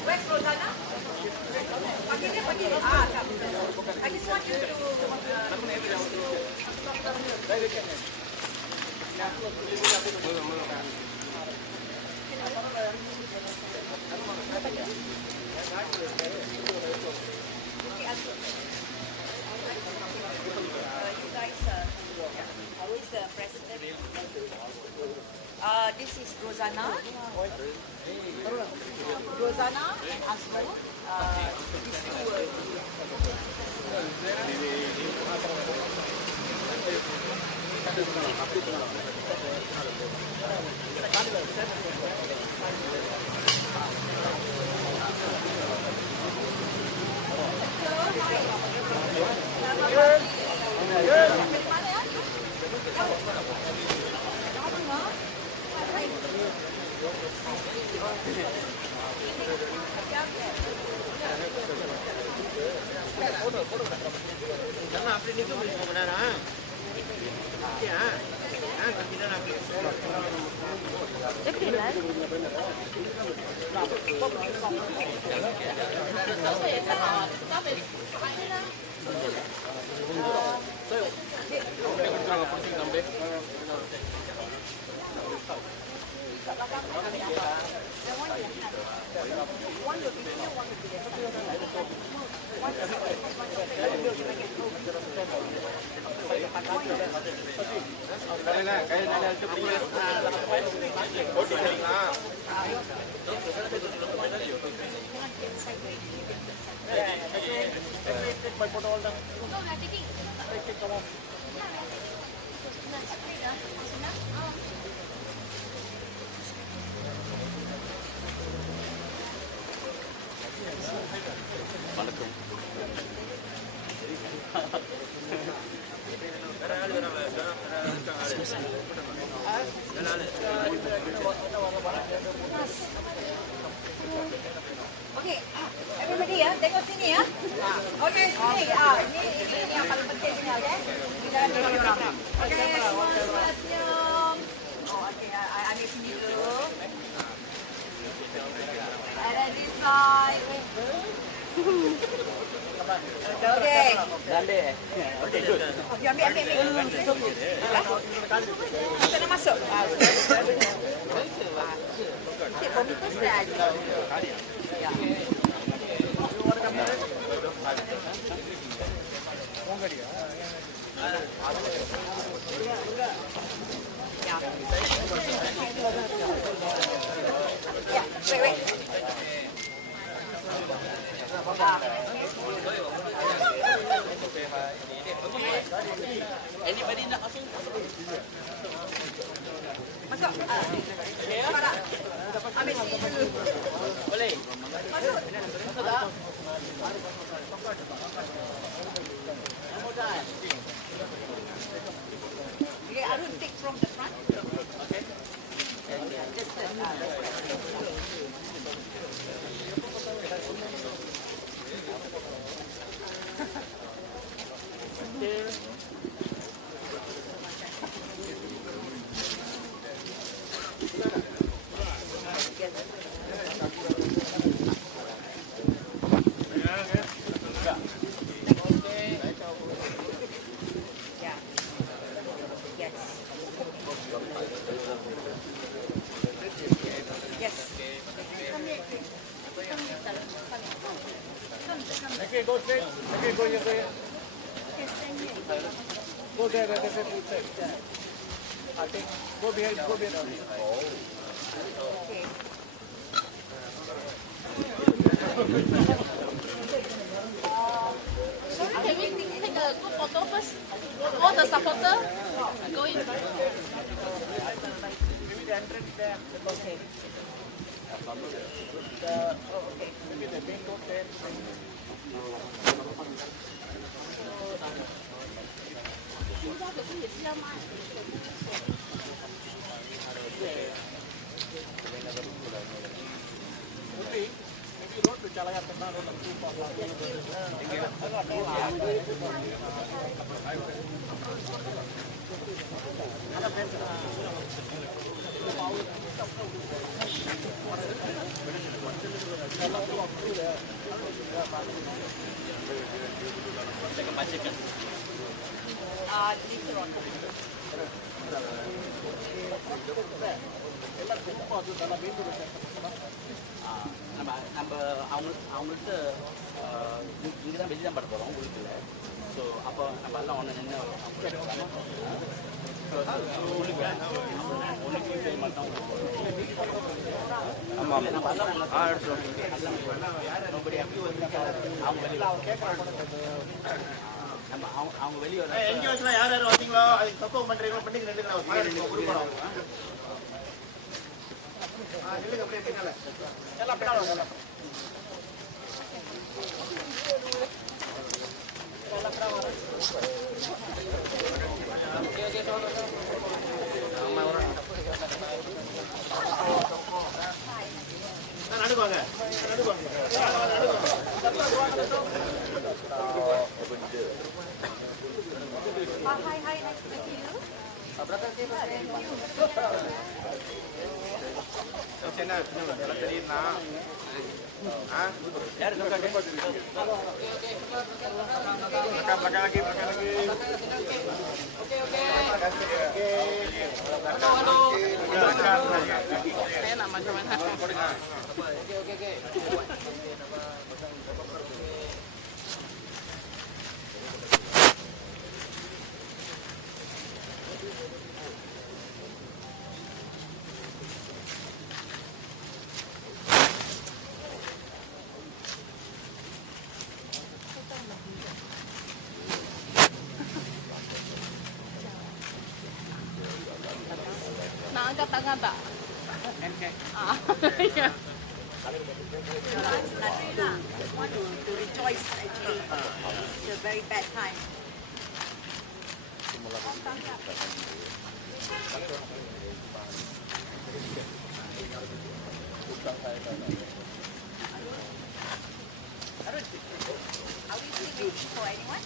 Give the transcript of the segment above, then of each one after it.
Where's Rosanna? Pagi dia pagi. I just want you to who is the president? This is Rosanna. Rosanna and Asmo. These two okay, everybody ya, tengok sini ya. Okay, sini. Ini yang paling penting ni, okay? Kita tengok orang. Okay, semua senyum. Oh, okay, ambil sini dulu. And then this side. Okay. Okay, good. Okay, ambil. Kita nak masuk. Okay, komputer sudah ada. Ya. Ya, wait. Anybody nak masuk? Masuk. Dapat tak? Ambil sini dulu. Boleh. Masuk. Masuk tak? Okay, I will take from the front. Okay. Just Okay, go straight. Okay, go here. Go there, I think, go behind. Okay. Can we take a group photo first? All the supporter go in. Okay. நம்ம அவங்கள்ட்ட இங்கே தான் வெளியே தான் பட போகிறோம் உங்களுக்கு. ஸோ அப்போ நம்ம எல்லாம் ஒன்று நின்று ஒன்று மட்டும் ஆமாம் நம்ம எல்லாம் எடுத்துருவோம். அவங்க வெளியே நம்ம அவங்க வெளியே வர என்ஜிஓஸ்லாம் யார் யார் வந்தீங்களோ அதுக்கு சப்போர்ட் பண்ணுறீங்களோ பண்ணி நில்லுங்க. கொடுக்குறோம் நில்லுங்க அப்படியே பின்னால எல்லாம் பின்னால வாங்க. நடுவாங்க Hi, nice to meet you. என்ன எல்லாம் தெரியுதுண்ணா. யார் belakang lagi. Saya nak macam-macam. Nak angkat tangan tak? Ah, ya. Nadrina want to rejoice actually. It's a very bad time. Arun, are we waiting for anyone?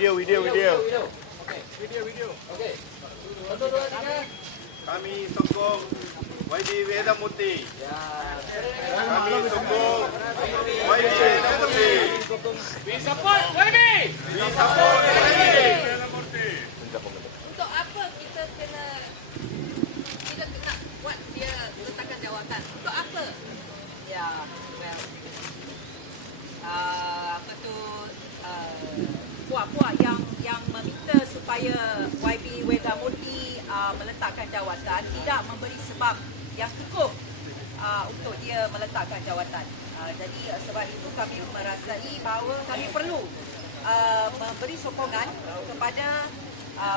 Video. Video. Okey. Kami sokong Waytha Moorty. Kami sokong Waytha Moorty. We support YB. Untuk apa kita kena buat dia letakkan jawatan? Untuk apa? Ya, well, apa tu? Puak-puak yang meminta supaya Waytha Moorty meletakkan jawatan tidak memberi sebab yang cukup untuk dia meletakkan jawatan. Jadi sebab itu kami merasai bahawa kami perlu memberi sokongan kepada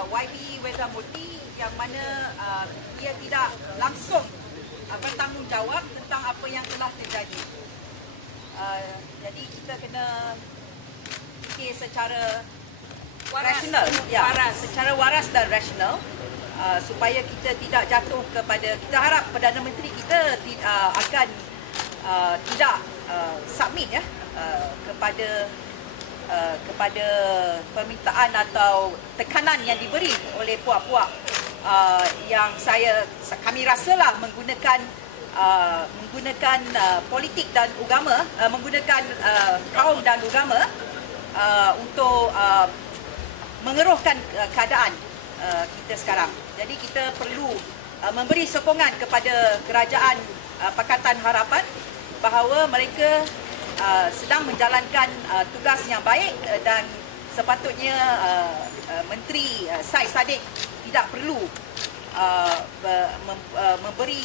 YB Moorty yang mana dia tidak langsung bertanggungjawab tentang apa yang telah terjadi. Jadi kita kena fikir secara rasional, secara waras dan rasional, supaya kita tidak jatuh kepada, kita harap Perdana Menteri kita akan tidak submit kepada permintaan atau tekanan yang diberi oleh puak-puak yang kami rasalah menggunakan politik dan agama, menggunakan kaum dan agama untuk mengeruhkan keadaan kita sekarang. Jadi kita perlu memberi sokongan kepada kerajaan Pakatan Harapan bahawa mereka sedang menjalankan tugas yang baik dan sepatutnya Menteri Syed Saddiq tidak perlu memberi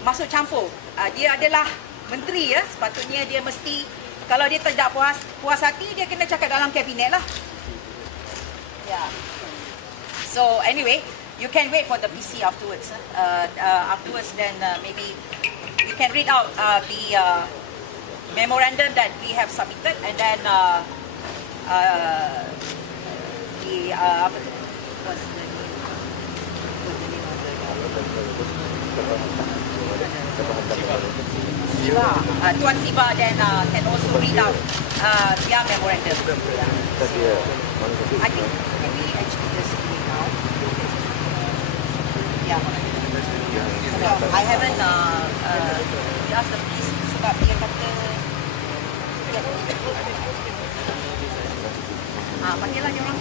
masuk campur. Dia adalah menteri, sepatutnya dia mesti, kalau dia tidak puas hati, dia kena cakap dalam kabinet lah. So anyway, you can wait for the PC afterwards. Afterwards, then maybe you can read out the memorandum that we have submitted, and then what's the name? Siva, Tuan Siva, then can also read out their memorandum. I think can we actually just do it now? Yeah. No, I haven't asked the police sebab dia kata panggillah dia orang.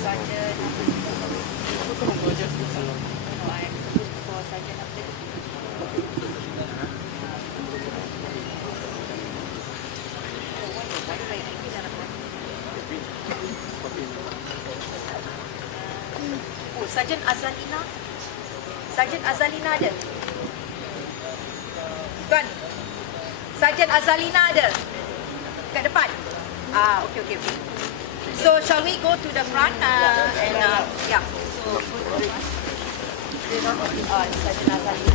Sarjan. Sarjan Azalina. Sarjan Azalina ada. Tuan. Sarjan Azalina ada. Kat depan. Okay. So shall we go to the front and yeah. So Sarjan Azalina.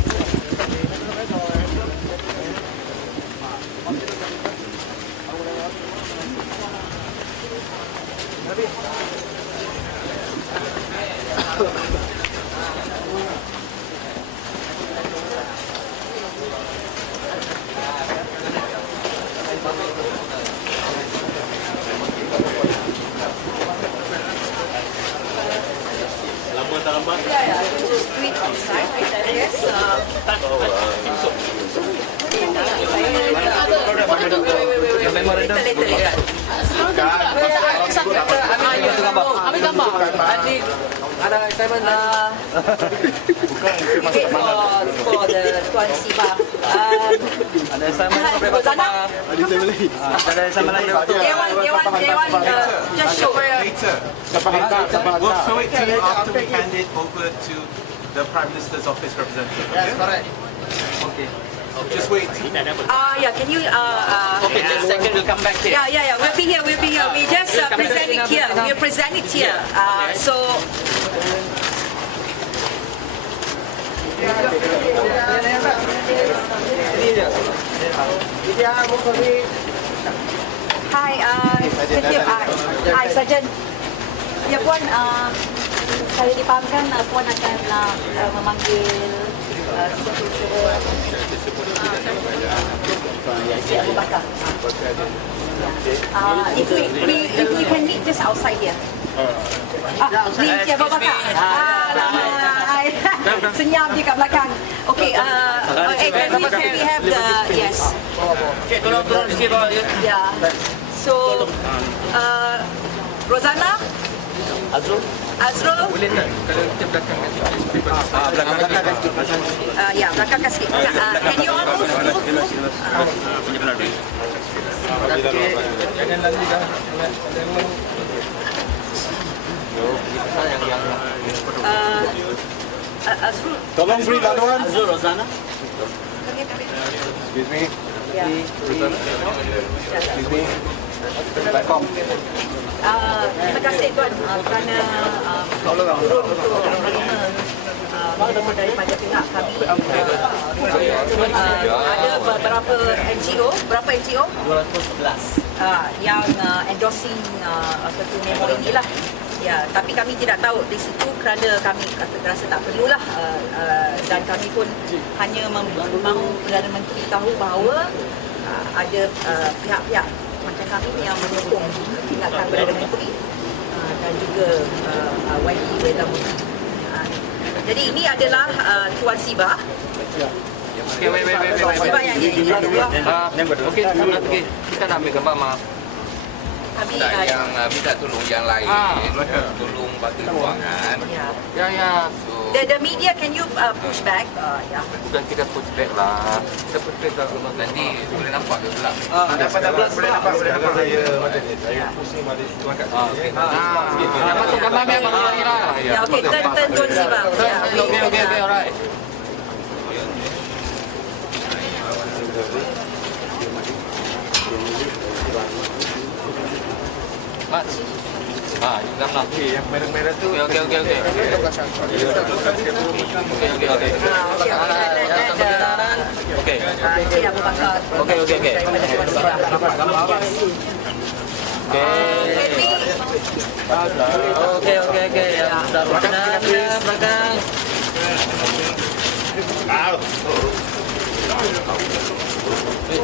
Yeah, just do it outside, right? Yes. Ambil gambar. Nanti ada assignment For the Tuan Siva. ada assignment sampai Rosanna? ada assignment lagi. Dewan, just show. Later. We'll show it to you after we hand it over to the Prime Minister's office representative. Yes, correct. Okay. Just wait. Yeah, can you Okay, just a second, we'll come back here. Yeah, we'll be here. We just present it here. We'll present it here. So hi, hi, Sarjan. Ya, Puan, saya dipahamkan Puan akan memanggil Encik Abu Bakar. If we can meet just outside here. Ni Encik Abu Bakar. Senyap dia kat belakang. Okay, can we have the, yes. Okay, tolong sikit bawah dia. Yeah. So, Rosanna? Azrul? Boleh tak kalau kita belakangkan sikit? Ya, belakangkan sikit. Can you all move? Jangan lagi dah. Azrul. Tolong beri laluan. Azul Rosana. Excuse me. Ya. Excuse me. Platform. Terima kasih Tuan kerana turun untuk menerima member daripada pihak kami. Ada beberapa NGO, berapa NGO? 211. Yang endorsing satu memo inilah. Ya, tapi kami tidak tahu di situ kerana kami rasa tak perlulah dan kami pun hanya mahu Perdana Menteri tahu bahawa ada pihak-pihak macam kami yang mendukung tindakan Perdana Menteri dan juga Waytha Moorty. Jadi ini adalah Tuan Siba. Okay, wait. Tuan Siba yang ini. Okey, kita nak ambil gambar mak. Kami Tak, yang minta tolong yang lain, tolong bagi ruangan. ya. The media, can you push back? Ya. Bukan kita push back lah. Kita push back kalau Nanti boleh nampak ke gelap? Dapat boleh nampak saya pusing balik tuan kat sini. masuk gambar ni apa kira? Ya, okey, turn Tuan Siba. Ya, Okay, alright. Mat. Ini gambar. Yang merah-merah tu. Okey. Okey. Ini Abu Bakar. Okey. Daripada Tuan Siba. Okey. Belakang.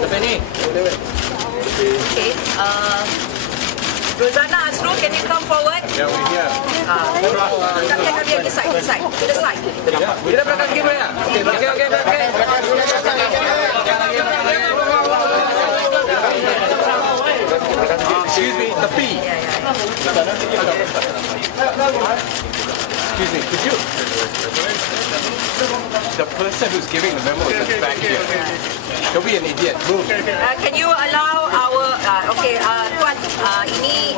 Sampai ni. Okay. Rosana, Azrul, can you come forward? Yang ini ya. Kami lagi side, to the side. Kita belakang sikit boleh tak? Okey. Excuse me, tepi. Excuse me, could you? The person who's giving the memo is back here. Don't be an idiot. Move. Can you allow our Tuan, ini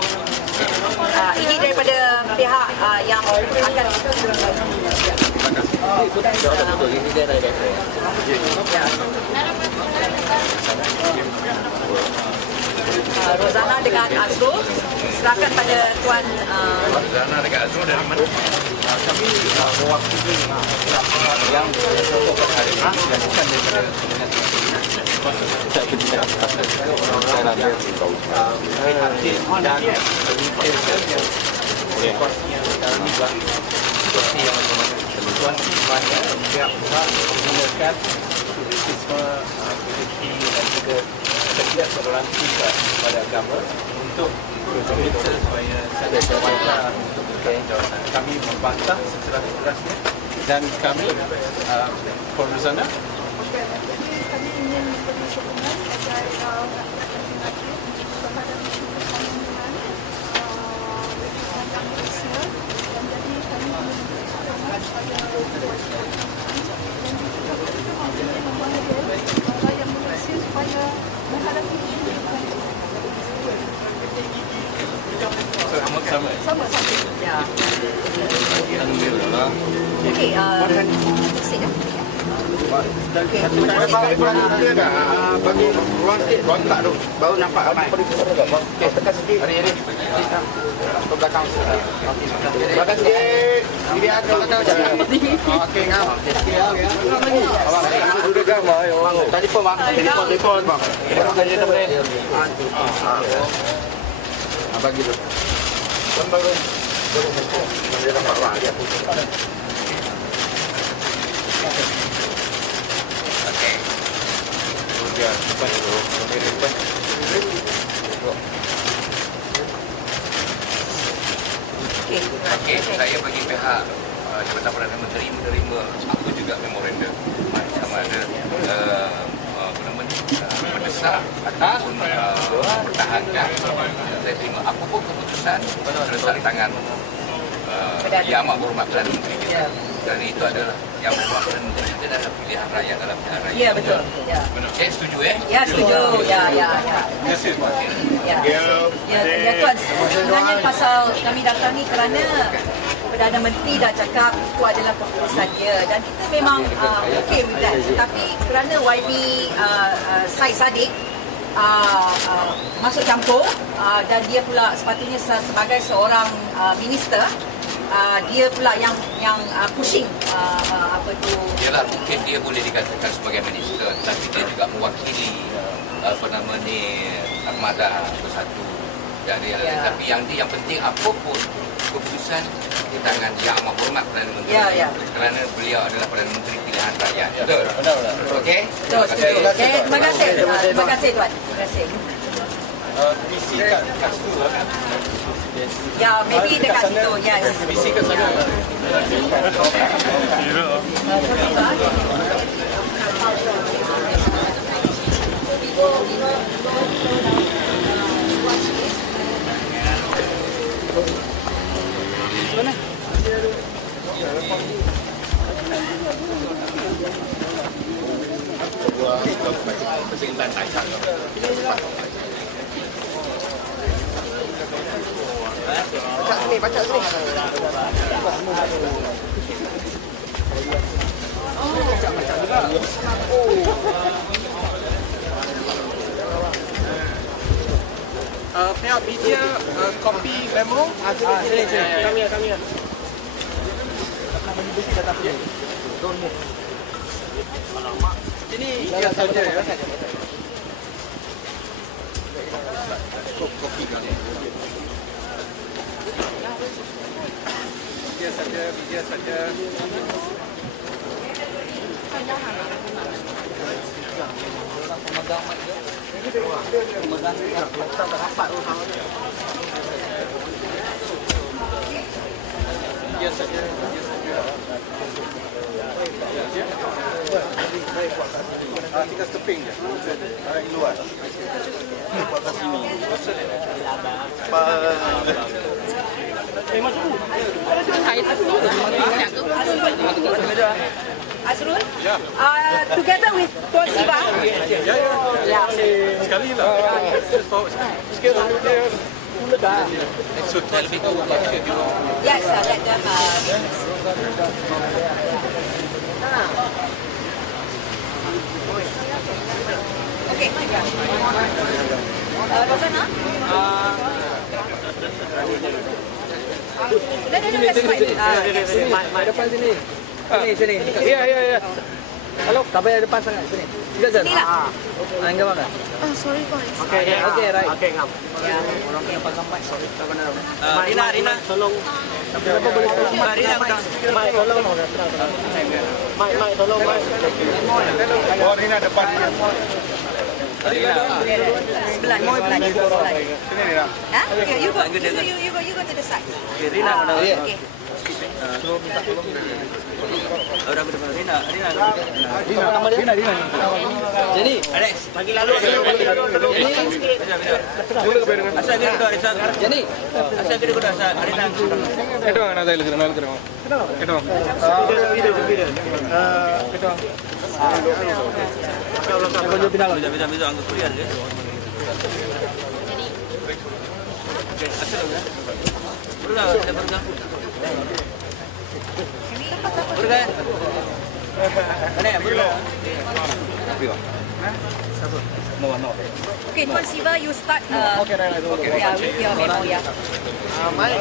daripada pihak yang akan Rosana dengan Azrul, silakan pada Tuan. Zana dekat Azul dari mana? Kami mewakili yang sokong hari ini dan bukan daripada saya bercakap pasal saya nak prihatin dan situasinya sekarang ini adalah situasi yang situasi banyak pihak-pihak menggunakan rasisme, politik dan juga ketidaktoleransi kepada agama untuk meminta supaya saya jawatan untuk bertanggungjawab. Kami membantah sekeras-kerasnya dan kami Puan Rosana Kami ingin memberi sokongan agar rakyat Perdana terhadap perlindungan Malaysia dan jadi kami memberi sokongan kepada dan juga ingin membantu rakyat Malaysia supaya menghadapi isu sama-sama. Ya. Alhamdulillah. Okey, sit dah. Bagi ruang sikit, ruang tak tu. Baru nampak ramai. Okey, tekan sikit. Hari-hari. Ke belakang. Belakang sikit. Diri atas belakang. Okey, ngam. Awak duduk gambar. Telefon bang. Telefon bang. Kita boleh. Bagi tu. Gambar tu. Boleh nampak orang dia. Ya, depan itu. Depan. Okey, saya bagi pihak Jabatan Perdana Menteri menerima apa juga memorandum sama ada mendesak ataupun mempertahankan. Saya terima apa pun keputusan terletak di tangan Yang Amat Berhormat Perdana Menteri kita. Dan itu adalah Yang Amat Berhormat Perdana Menteri kita adalah pilihan rakyat dalam pilihan rakyat. Ya, betul. Ya. Saya setuju Ya, setuju. Ya. Ya, Tuan. Sebenarnya pasal kami datang ni kerana Perdana Menteri dah cakap itu adalah keputusan dia dan kita memang okey with that. Tapi kerana YB Syed Saddiq masuk campur dan dia pula sepatutnya sebagai seorang minister, dia pula yang pushing apa tu. Yalah, mungkin dia boleh dikatakan sebagai minister, tapi dia juga mewakili armada bersatu dan tapi yang penting apapun keputusan di tangan Yang Amat Berhormat Perdana Menteri, kerana beliau adalah Perdana Menteri pilihan rakyat. Betul. Okey. Betul. Terima kasih. Terima kasih tuan. Terima kasih. Visi kat situ kan? Ya, maybe dekat situ. Yes. Visi kat sana. Baca sini. Pihak media copy memo. Sini. Kami. Ini dia saja ya. Kopi kan. Media saja. Tinggal stepping je. Di luar. Buat kat sini. Azrul? Together with Tuan Siva? Ya. Sekali lah. Sikit lah. So tell me Yes, let them. Okay. Rosana? That's fine. Depan sini. Sini. Ya. Halo, tak payah depan sangat. Sini. Sini lah. Enggak apa-apa. Sorry guys. Okay, right. Okay, ngam. Ya. Orang yang pakai mic, sorry. Tak benar. Rina, tolong. Berapa boleh tolong? Rina, Mai, tolong. Mai, tolong, Mai. Oh, Rina depan. Sebelah. Sini, Rina. Huh? Okay, you go to the side. Okay, Rina. Okay. Rina. Jadi, Alex, pagi lalu. Jadi, Okay, Tuan Siva, you start. Yeah, with your memo, yeah. Mai.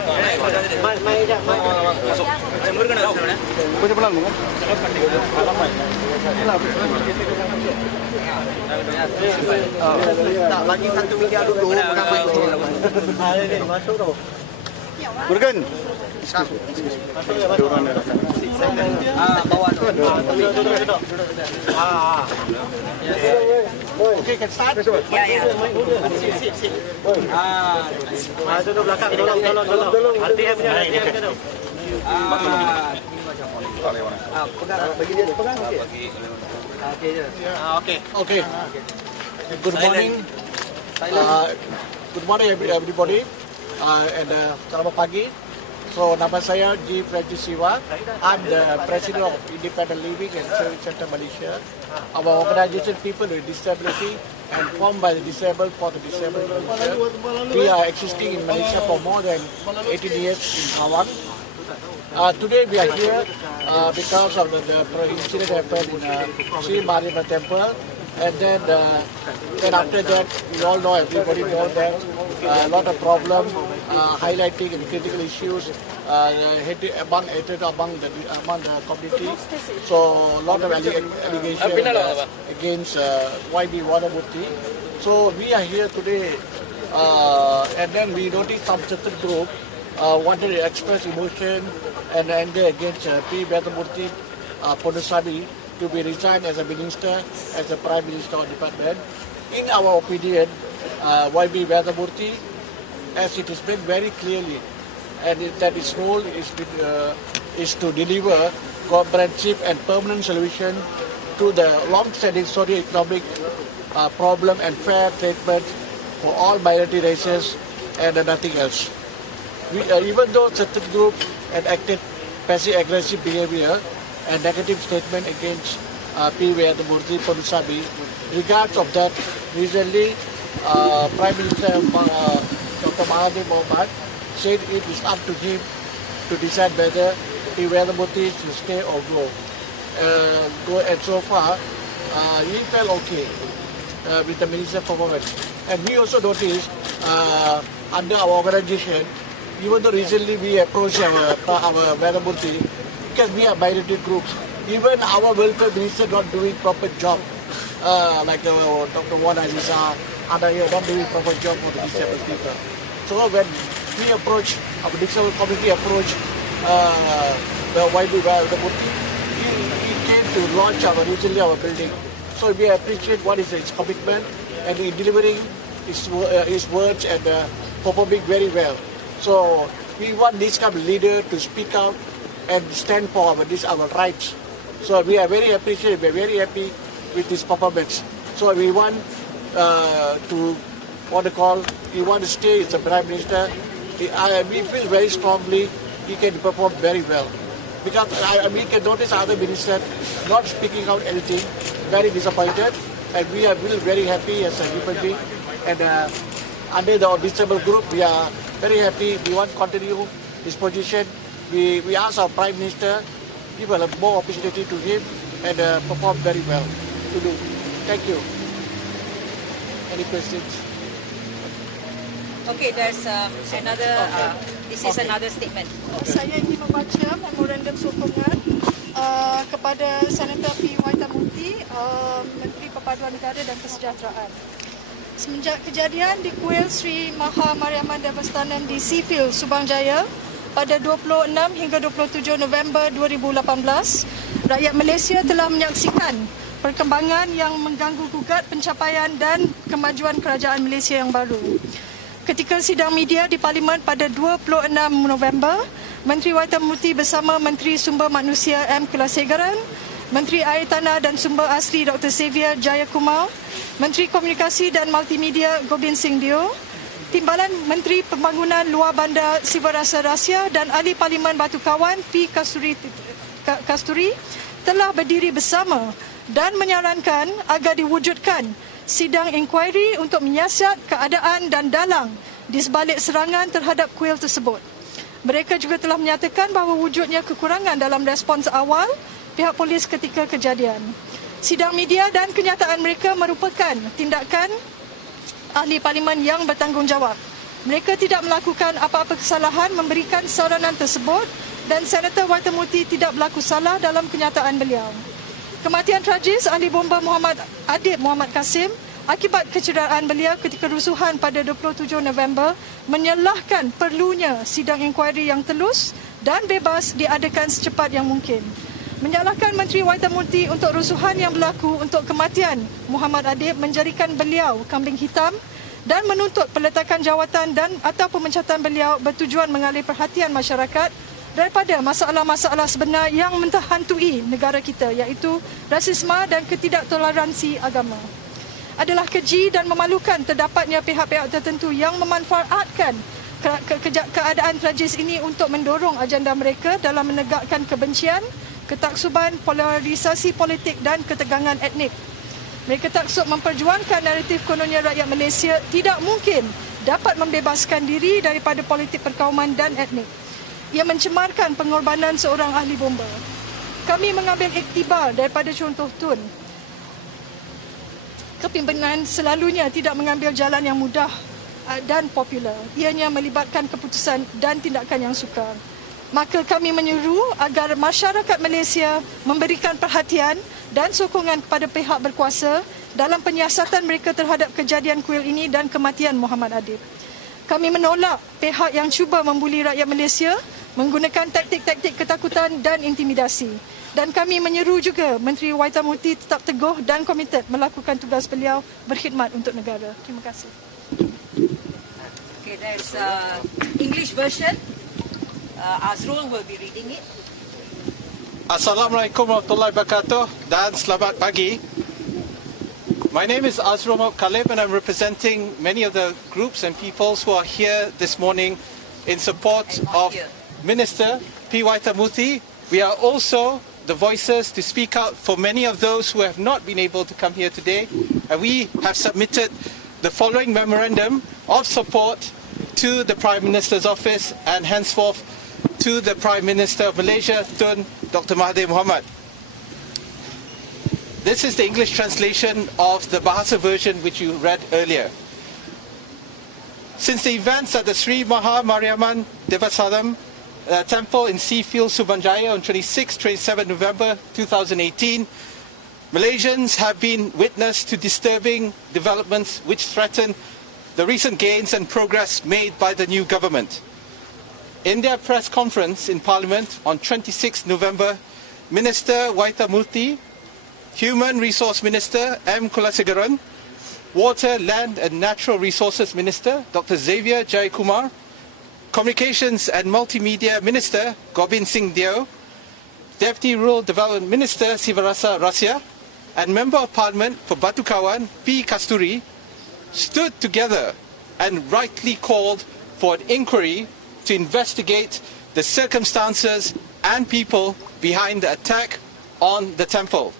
Tak, bagi satu media dulu. Masuk tu. Burgen. bawah tu. Duduk. Okay, can start? Yeah. Sit. Duduk belakang. Tolong. RTM nya tu. Pegang, bagi dia pegang okey. Okey je. Okay. Good morning. Good morning everybody. Selamat pagi. So, nama saya G. Freddy Siva. I'm the President of Independent Living and Service Center Malaysia. Our organization, People with Disability, and formed by the Disabled for the Disabled Malaysia. We are existing in Malaysia for more than 18 years in Kawan. Today we are here because of the incident happened in Sri Mariamman Temple, and then after that, we all know, everybody knows that a lot of problems, highlighting and critical issues among the community. So a lot of allegations against YB Moorty. So we are here today, and then we noticed some certain group wanted to express emotion and anger against P.Waytha Ponnusamy to be resigned as a minister, as the Prime Minister of the department. In our opinion, YB Moorty, as it is made very clearly, and that its role is to deliver comprehensive and permanent solution to the long-standing socio-economic problem and fair treatment for all minority races and nothing else. Even though certain group had acted passive-aggressive behavior and negative statement against P.Waytha Ponnusamy, regardless of that, recently Prime Minister Dr. Mahathir Mohamad said it is up to him to decide whether P.Waytha should stay or go. And so far, he felt okay with the minister's performance. And we also noticed under our organization, even though recently we approached our Moorty, because we are minority groups, even our welfare minister not doing proper job, like Dr. Wan Alisa, and not doing proper job for the disabled people. So when we approach, our disabled community approach the YB Moorty, he came to launch recently our building. So we appreciate what is his commitment and in delivering his words and performing very well. So we want this kind of leader to speak out and stand for our rights. So we are very appreciative, we are very happy with this performance. So we want we want to stay as the Prime Minister. We feel very strongly he can perform very well. Because we can notice other ministers not speaking out anything, very disappointed, and we are really very happy as a human being. And under the disabled group, we are very happy. We want to continue this position. We ask our Prime Minister give more opportunity to him and perform very well to do. Thank you. Any questions? Okay, there's another. This is another statement. Saya ingin membaca memorandum sokongan kepada Senator P.Waytha Moorty, Menteri Perpaduan Negara dan Kesejahteraan. Semenjak kejadian di kuil Sri Maha Mariamman Devastanam di Seafield, Subang Jaya pada 26 hingga 27 November 2018, rakyat Malaysia telah menyaksikan perkembangan yang mengganggu gugat pencapaian dan kemajuan kerajaan Malaysia yang baru. Ketika sidang media di Parlimen pada 26 November, Menteri Waytha Moorty bersama Menteri Sumber Manusia M. Kulasegaran, Menteri Air Tanah dan Sumber Asli Dr. Xavier Jayakumar, Menteri Komunikasi dan Multimedia Gobind Singh Dio, Timbalan Menteri Pembangunan Luar Bandar Siberasa Rahsia dan Ahli Parlimen Batu Kawan P. Kasturi telah berdiri bersama dan menyarankan agar diwujudkan sidang inkuari untuk menyiasat keadaan dan dalang di sebalik serangan terhadap kuil tersebut. Mereka juga telah menyatakan bahawa wujudnya kekurangan dalam respons awal pihak polis ketika kejadian. Sidang media dan kenyataan mereka merupakan tindakan ahli parlimen yang bertanggungjawab. Mereka tidak melakukan apa-apa kesalahan memberikan saranan tersebut dan Senator Waytha Moorty tidak berlaku salah dalam kenyataan beliau. Kematian tragis ahli bomba Muhammad Adib Muhammad Kasim akibat kecederaan beliau ketika rusuhan pada 27 November menyalahkan perlunya sidang inkuari yang telus dan bebas diadakan secepat yang mungkin. Menyalahkan Menteri Waytha Moorty untuk rusuhan yang berlaku untuk kematian Muhammad Adib menjadikan beliau kambing hitam dan menuntut peletakan jawatan dan atau pemecatan beliau bertujuan mengalih perhatian masyarakat daripada masalah-masalah sebenar yang menghantui negara kita, iaitu rasisme dan ketidaktoleransi agama. Adalah keji dan memalukan terdapatnya pihak-pihak tertentu yang memanfaatkan keadaan tragis ini untuk mendorong agenda mereka dalam menegakkan kebencian, ketaksuban, polarisasi politik dan ketegangan etnik. Mereka taksub memperjuangkan naratif kononnya rakyat Malaysia tidak mungkin dapat membebaskan diri daripada politik perkauman dan etnik. yang mencemarkan pengorbanan seorang ahli bomba. Kami mengambil iktibar daripada contoh Tun. Kepimpinan selalunya tidak mengambil jalan yang mudah dan popular. Ianya melibatkan keputusan dan tindakan yang sukar. Maka kami menyeru agar masyarakat Malaysia memberikan perhatian dan sokongan kepada pihak berkuasa dalam penyiasatan mereka terhadap kejadian kuil ini dan kematian Muhammad Adib. Kami menolak pihak yang cuba membuli rakyat Malaysia menggunakan taktik-taktik ketakutan dan intimidasi. Dan kami menyeru juga Menteri Waytha Moorty tetap teguh dan komited melakukan tugas beliau berkhidmat untuk negara. Terima kasih. Okay, there's English version. Azrul will be reading it. Assalamualaikum warahmatullahi wabarakatuh dan selamat pagi. My name is Azrul Kalib and I'm representing many of the groups and peoples who are here this morning in support of Minister Waytha Moorty. We are also the voices to speak out for many of those who have not been able to come here today, and we have submitted the following memorandum of support to the Prime Minister's office and henceforth to the Prime Minister of Malaysia, Tun Dr. Mahathir Mohamad. This is the English translation of the Bahasa version which you read earlier. Since the events at the Sri Maha Mariamman Devasaram Temple in Seafield, Putrajaya on 26-27 November 2018, Malaysians have been witness to disturbing developments which threaten the recent gains and progress made by the new government. In their press conference in Parliament on 26 November, Minister Waytha Moorty, Human Resource Minister M. Kulasegaran, Water, Land and Natural Resources Minister Dr. Xavier Jayakumar, Communications and Multimedia Minister Gobind Singh Deo, Deputy Rural Development Minister Sivarasa Rasya, and Member of Parliament for Batu Kawan P. Kasturi stood together and rightly called for an inquiry to investigate the circumstances and people behind the attack on the temple.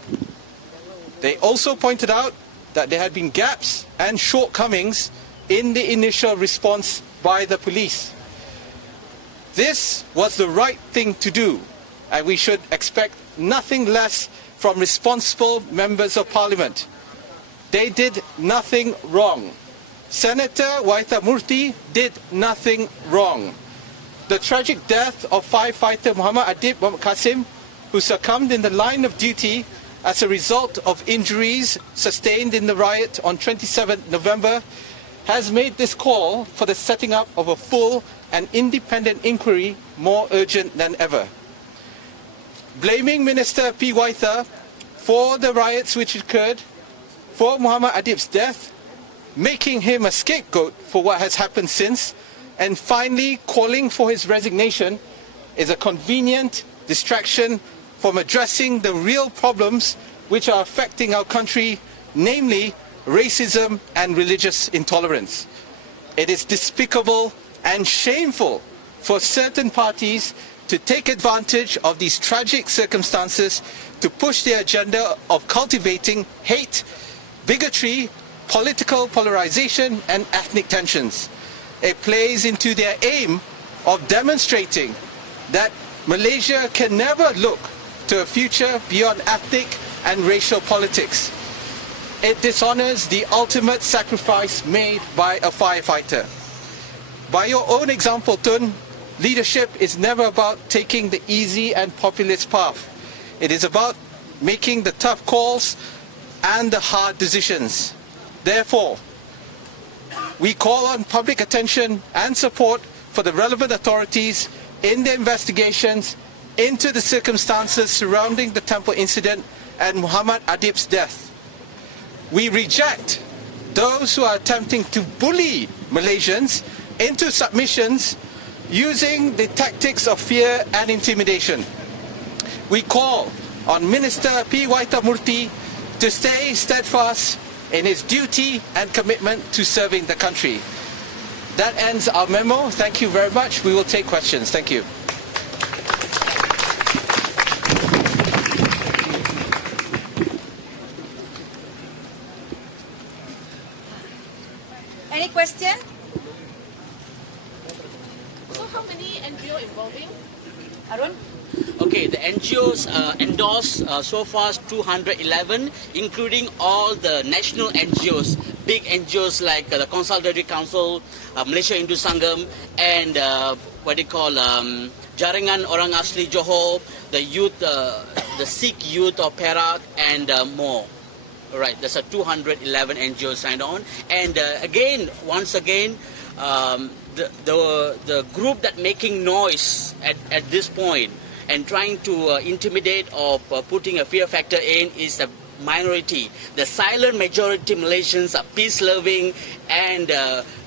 They also pointed out that there had been gaps and shortcomings in the initial response by the police. This was the right thing to do, and we should expect nothing less from responsible members of Parliament. They did nothing wrong. Senator Waytha Moorty did nothing wrong. The tragic death of firefighter Muhammad Adib Muhammad Qasim, who succumbed in the line of duty as a result of injuries sustained in the riot on 27 November, has made this call for the setting up of a full and independent inquiry more urgent than ever. Blaming Minister Waytha for the riots which occurred, for Muhammad Adib's death, making him a scapegoat for what has happened since, and finally calling for his resignation is a convenient distraction from addressing the real problems which are affecting our country, namely racism and religious intolerance. It is despicable and shameful for certain parties to take advantage of these tragic circumstances to push their agenda of cultivating hate, bigotry, political polarization and ethnic tensions. It plays into their aim of demonstrating that Malaysia can never look to a future beyond ethnic and racial politics. It dishonors the ultimate sacrifice made by a firefighter. By your own example, Tun, leadership is never about taking the easy and populist path. It is about making the tough calls and the hard decisions. Therefore, we call on public attention and support for the relevant authorities in their investigations into the circumstances surrounding the temple incident and Muhammad Adib's death. We reject those who are attempting to bully Malaysians into submissions using the tactics of fear and intimidation. We call on Minister Waytha Moorty to stay steadfast in his duty and commitment to serving the country. That ends our memo. Thank you very much. We will take questions. Thank you. Any question? So how many NGO involving? Arun? Okay, the NGOs endorsed so far 211, including all the national NGOs, big NGOs like the Consultative Council, Malaysia Hindu Sangam, and Jaringan Orang Asli Johor, the youth, the Sikh youth of Perak, and more. Right, there's a 211 NGOs signed on, and once again, the group that making noise at this point and trying to intimidate or putting a fear factor in is a minority. The silent majority Malaysians are peace-loving and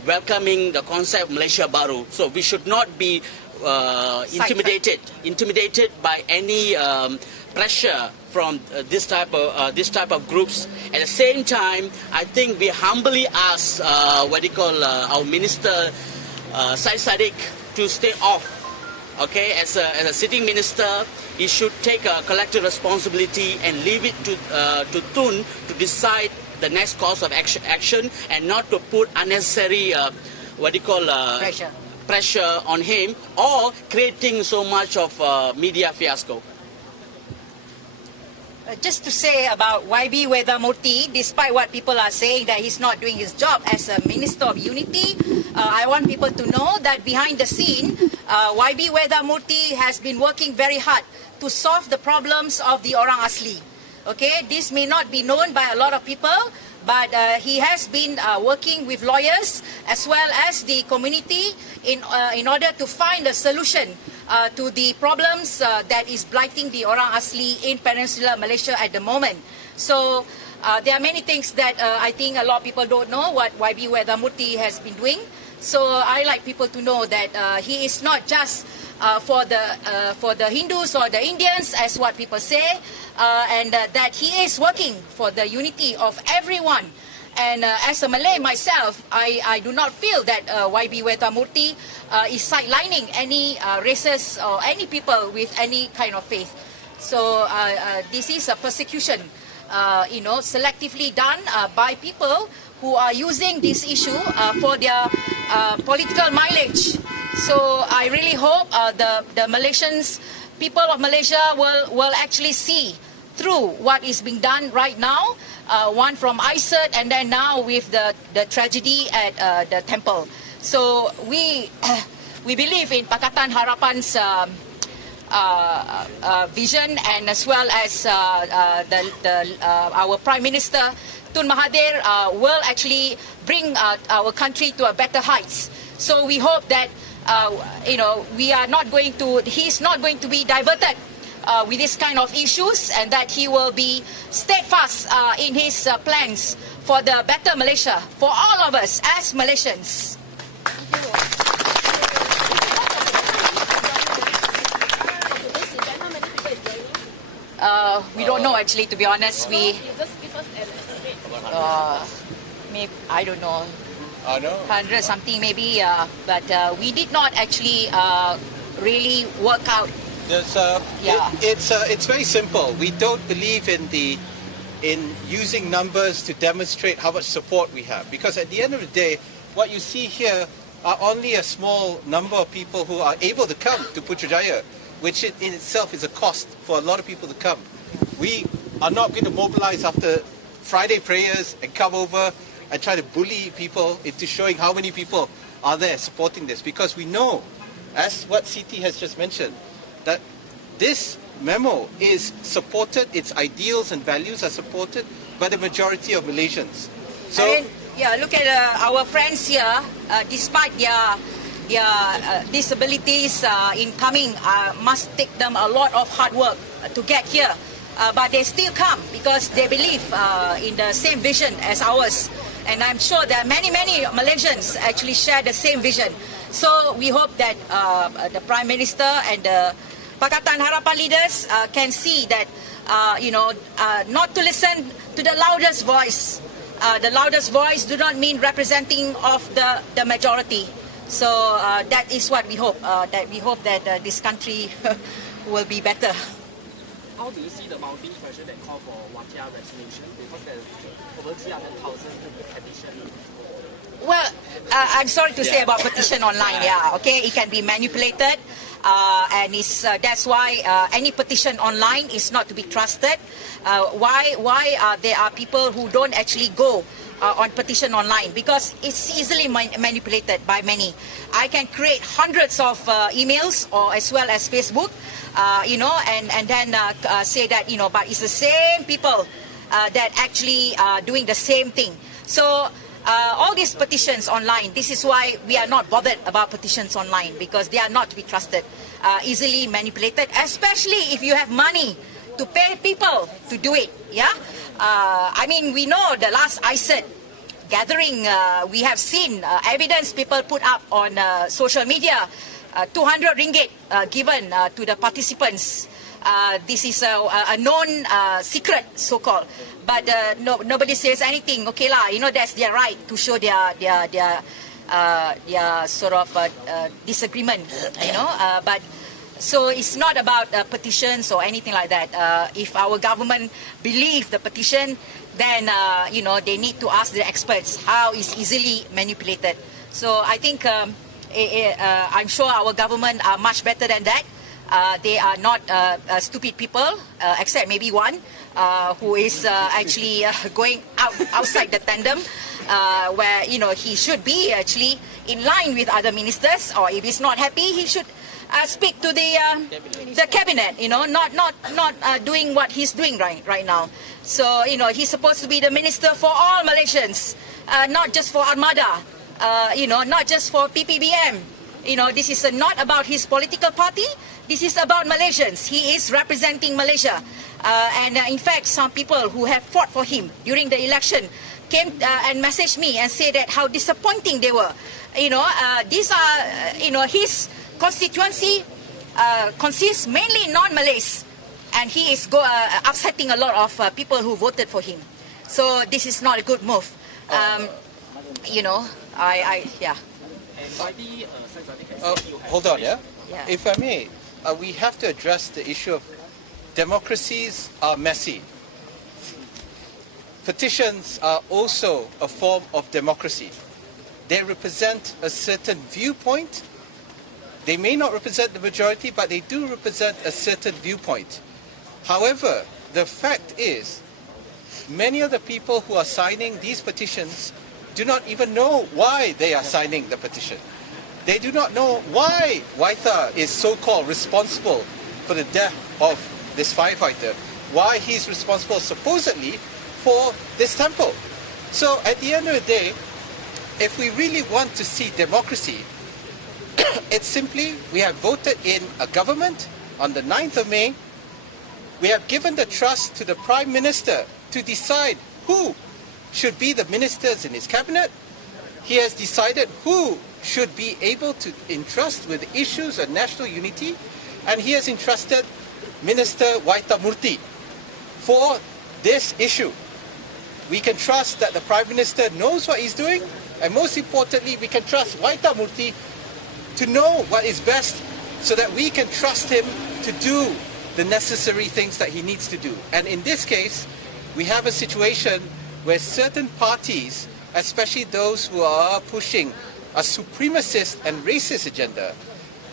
welcoming the concept of Malaysia Baru. So we should not be intimidated by any pressure from this type of groups. At the same time, I think we humbly ask our Minister Syed Saddiq to stay off. Okay, as a sitting minister, he should take a collective responsibility and leave it to Tun to decide the next course of action, and not to put unnecessary pressure on him, or creating so much of media fiasco. Just to say about YB-Waytha Moorty, despite what people are saying that he's not doing his job as a Minister of Unity, I want people to know that behind the scene, YB-Waytha Moorty has been working very hard to solve the problems of the Orang Asli. Okay, this may not be known by a lot of people, but he has been working with lawyers as well as the community in order to find a solution to the problems that is blighting the Orang Asli in Peninsular Malaysia at the moment. So there are many things that I think a lot of people don't know what YB-Waytha Moorty has been doing. So I like people to know that he is not just for the Hindus or the Indians, as what people say, and that he is working for the unity of everyone. And as a Malay myself, I do not feel that YB-Waytha Moorty is sidelining any races or any people with any kind of faith. So this is a persecution, selectively done by people who are using this issue for their political mileage. So I really hope the Malaysians, people of Malaysia will actually see through what is being done right now, one from ISET and then now with the tragedy at the temple. So we believe in Pakatan Harapan's vision, and as well as our Prime Minister Tun Mahathir will actually bring our country to a better heights. So we hope that he's not going to be diverted with this kind of issues, and that he will be steadfast in his plans for the better Malaysia for all of us as Malaysians. We don't know actually, to be honest. Maybe, I don't know. 100 something maybe, but we did not actually really work out. It's very simple. We don't believe in using numbers to demonstrate how much support we have, because at the end of the day, what you see here are only a small number of people who are able to come to Putrajaya, which in itself is a cost for a lot of people to come. We are not going to mobilize after Friday prayers and come over and try to bully people into showing how many people are there supporting this, because we know, as what CT has just mentioned, that this memo is supported, its ideals and values are supported by the majority of Malaysians. So, look at our friends here, despite their disabilities in coming, must take them a lot of hard work to get here. But they still come because they believe in the same vision as ours. And I'm sure that many Malaysians actually share the same vision. So we hope that the Prime Minister and the Pakatan Harapan leaders can see that, not to listen to the loudest voice. The loudest voice do not mean representing of the majority. So that is what we hope. That this country will be better. How do you see the mounting pressure that call for Waytha resolution? Because there's over 300,000 petition. Well, I'm sorry to say about petition online. Yeah, okay, it can be manipulated, and that's why any petition online is not to be trusted. Why there are people who don't actually go on petition online? Because it's easily manipulated by many. I can create hundreds of emails or as well as Facebook, and then say that but it's the same people that actually are doing the same thing. So. All these petitions online, this is why we are not bothered about petitions online, because they are not to be trusted, easily manipulated, especially if you have money to pay people to do it. Yeah, I mean, we know the last ISET gathering, we have seen evidence people put up on social media, 200 ringgit given to the participants. This is a known secret, so-called. But nobody says anything. Okay lah, that's their right to show their sort of disagreement. But so it's not about petitions or anything like that. If our government believe the petition, then they need to ask the experts how it's easily manipulated. So I think I'm sure our government are much better than that. They are not stupid people, except maybe one who is actually going outside the tandem, where he should be actually in line with other ministers, or if he's not happy, he should speak to the cabinet. Not doing what he's doing right now. So he's supposed to be the minister for all Malaysians, not just for Armada, not just for PPBM. This is not about his political party. This is about Malaysians. He is representing Malaysia. And in fact, some people who have fought for him during the election came and messaged me and said that how disappointing they were. These are, his constituency consists mainly non-Malays. And he is upsetting a lot of people who voted for him. So this is not a good move. Yeah. Hold on, yeah? Yeah. If I may, we have to address the issue of democracies are messy. Petitions are also a form of democracy. They represent a certain viewpoint. They may not represent the majority, but they do represent a certain viewpoint. However, the fact is, many of the people who are signing these petitions do not even know why they are signing the petition. They do not know why Waytha is so-called responsible for the death of this firefighter, why he's responsible supposedly for this temple. So at the end of the day, if we really want to see democracy, it's simply we have voted in a government on the 9th of May. We have given the trust to the Prime Minister to decide who should be the ministers in his cabinet. He has decided who should be able to entrust with issues of national unity, and he has entrusted Minister Waytha Moorty for this issue. We can trust that the Prime Minister knows what he's doing, and most importantly, we can trust Waytha Moorty to know what is best so that we can trust him to do the necessary things that he needs to do. And in this case, we have a situation where certain parties, especially those who are pushing a supremacist and racist agenda,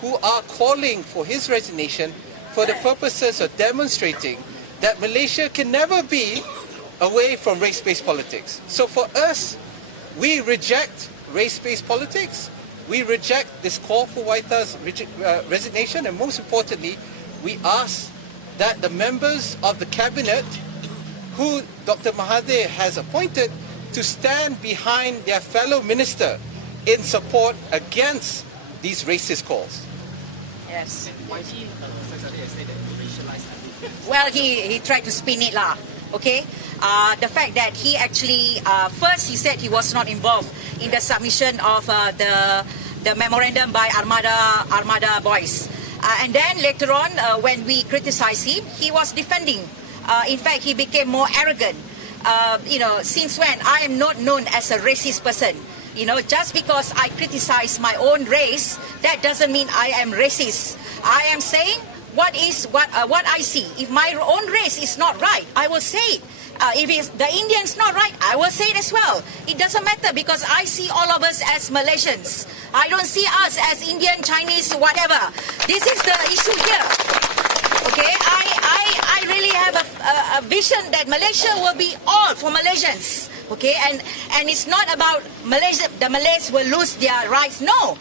who are calling for his resignation for the purposes of demonstrating that Malaysia can never be away from race-based politics. So for us, we reject race-based politics, we reject this call for Waytha's resignation, and most importantly, we ask that the members of the cabinet who Dr. Mahathir has appointed to stand behind their fellow minister in support against these racist calls. Yes. Well, he tried to spin it lah. Okay. The fact that he actually first he said he was not involved in the submission of the memorandum by Armada boys, and then later on when we criticized him, he was defending. In fact, he became more arrogant. Since when I am not known as a racist person. Just because I criticize my own race, that doesn't mean I am racist. I am saying what I see. If my own race is not right, I will say it. If it's the Indians not right, I will say it as well. It doesn't matter because I see all of us as Malaysians. I don't see us as Indian, Chinese, whatever. This is the issue here. Okay, I really have a vision that Malaysia will be all for Malaysians. Okay, and it's not about Malaysia. The Malays will lose their rights. No,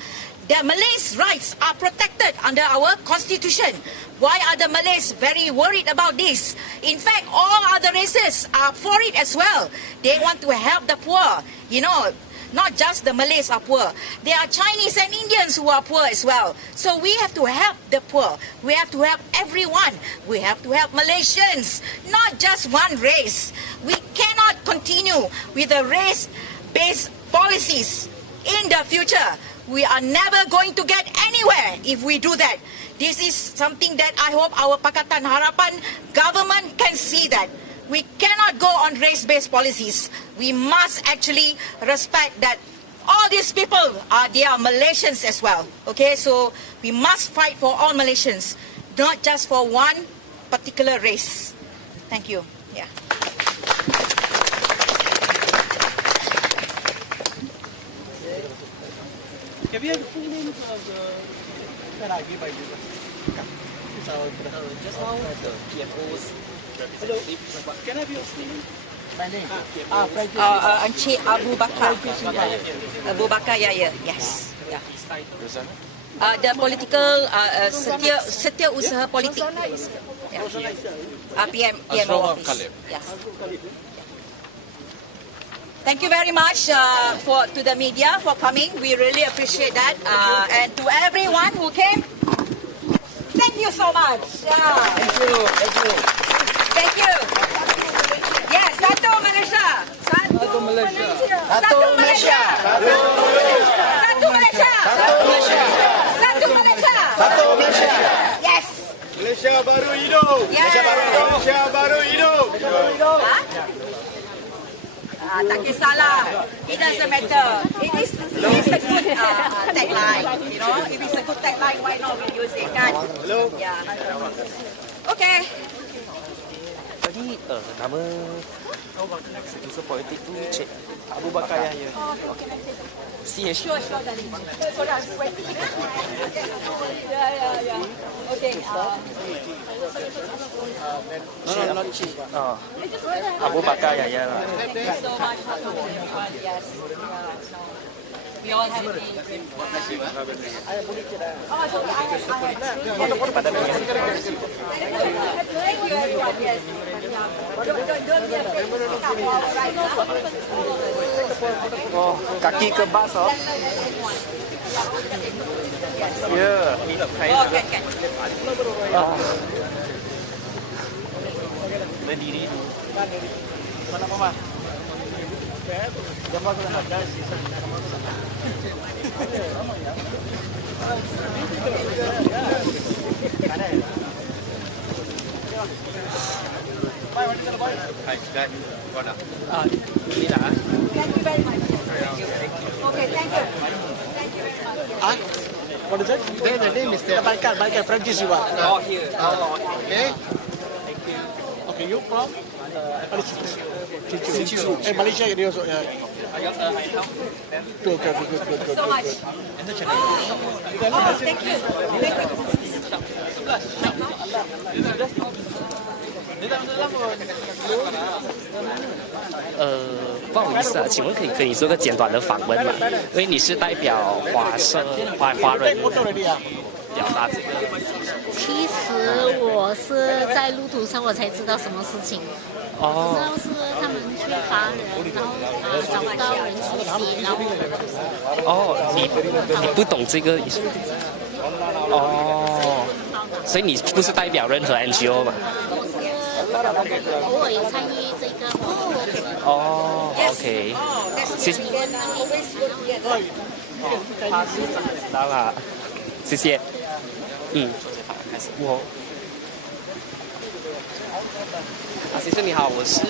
the Malays' rights are protected under our constitution. Why are the Malays very worried about this? In fact, all other races are for it as well. They want to help the poor. You know, not just the Malays are poor. There are Chinese and Indians who are poor as well. So we have to help the poor. We have to help everyone. We have to help Malaysians, not just one race. We cannot continue with the race-based policies in the future. We are never going to get anywhere if we do that. This is something that I hope our Pakatan Harapan government can see that. We cannot go on race-based policies. We must actually respect that all these people they are Malaysians as well. Okay, so we must fight for all Malaysians, not just for one particular race. Thank you. Yeah. Can we have the full names of the... just now, the PFO's representative. Can I have your statement? My name? Encik Abu Bakar. Abu Bakar Yaya. Yes. Yeah. The political setia usaha politik. PM office. Yes. Thank you very much to the media for coming. We really appreciate that. And to everyone who came, thank you so much. Yeah. Thank you. Thank you. Thank you. Yes, satu Malaysia. Satu Malaysia. Satu Malaysia. Satu Malaysia. Satu Malaysia. Satu Malaysia. Satu Malaysia. Yes. Malaysia baru hidup. Malaysia baru hidup. Malaysia baru hidup. Tak kisahlah. It doesn't matter. It is a good tagline. You know, if it's a good tagline, why not we use it, kan? Hello. Yeah. Okay. Tadi nama usaha politik tu Cik Abu Bakar Yahya. CH. Sure, darling. So that's waiting. Yeah. Okay. No, not Cik. Abu Bakar Yahya lah. Thank you so much for coming, everyone. Yes. We all have a name. Oh, sorry. Thank you, everyone. Yes. Don't be afraid to speak up for our rights. Oh, kaki kebas oh. Ya. Oh, kan. Berdiri dulu. Mana mama? Ini dah. Thank you very much. Okay, thank you. Thank you very much. What is it? The name is there. Balkan, Francis Siwa. Oh, here. Okay. Okay, you from? Chichu. Malaysia, you also. Good. So much. Oh, thank you. Thank you. 不好意思啊，请问可以跟你做个简短的访问吗？因为你是代表华人表达这个。其实我是在路途上我才知道什么事情，知道是他们缺乏人，然后找不到人实习，然后你不懂这个意思？所以你不是代表任何 NGO 嘛？偶尔也参与这个。OK， 谢谢。知道了，谢谢。先生你好，我是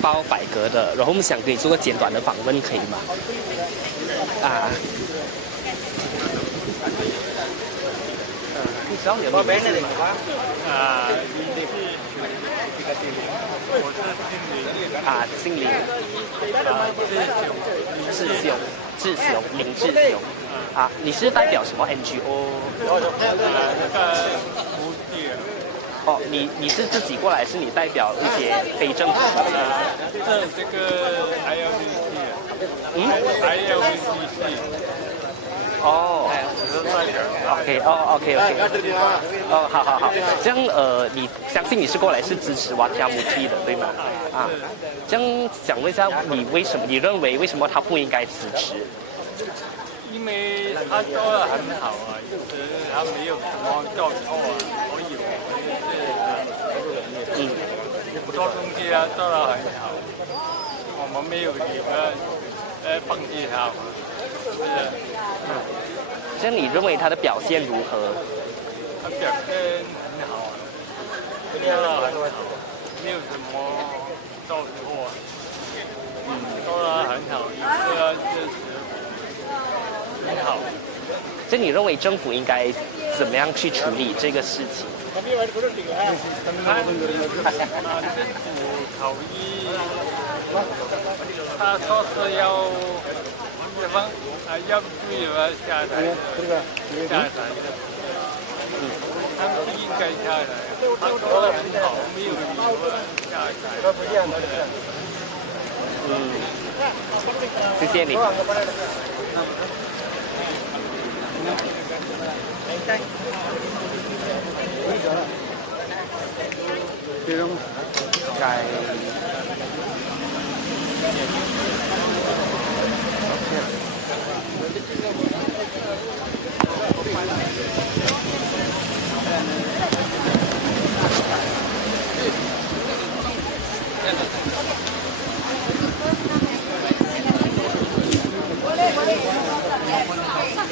包百格的，然后我们想跟你做个简短的访问，可以吗？不知道你的名字吗？姓林。志雄，林志雄。你是代表什么 NGO？哦，你是自己过来，是你代表一些非政府的？这个 ILVCC。哦 ，OK， 哦，好，这样你相信你是过来是支持Waytha Moorty的，对吗？这样想问一下，你认为为什么他不应该辞职？因为他做得很好啊，就是他没有什么做错啊，所以我们是做东西啊做得很好，我们没有理由放弃他，这样你认为他的表现如何？他表现很好，做得很好，没有什么做错，做得很好，这个就是很好。这你认为政府应该怎么样去处理这个事情？政府考虑，他说是要注意下台的，他不应该下台，他做得很好，没有理由下台。谢谢你。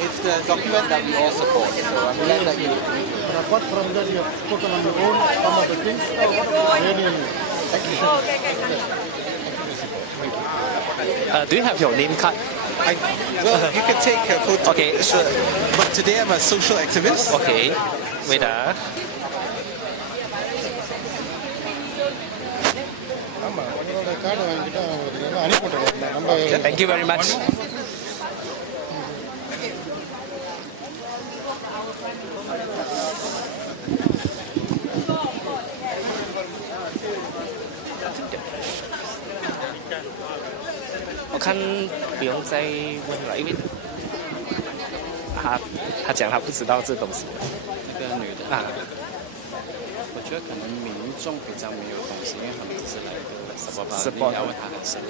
It's the document that we all support. So I'm glad that you. Apart from that, you have spoken on your own some of the things. Really, thank you. Do you have your name card? Well, you can take a photo. Okay, sure. But today I'm a social activist. Okay, wait. Thank you very much. Tôi 看不用再问了，因为他讲他不知道这东西。那个女的我觉得可能民众比较没有东西，因为他们只是来一个support，然后他很深入。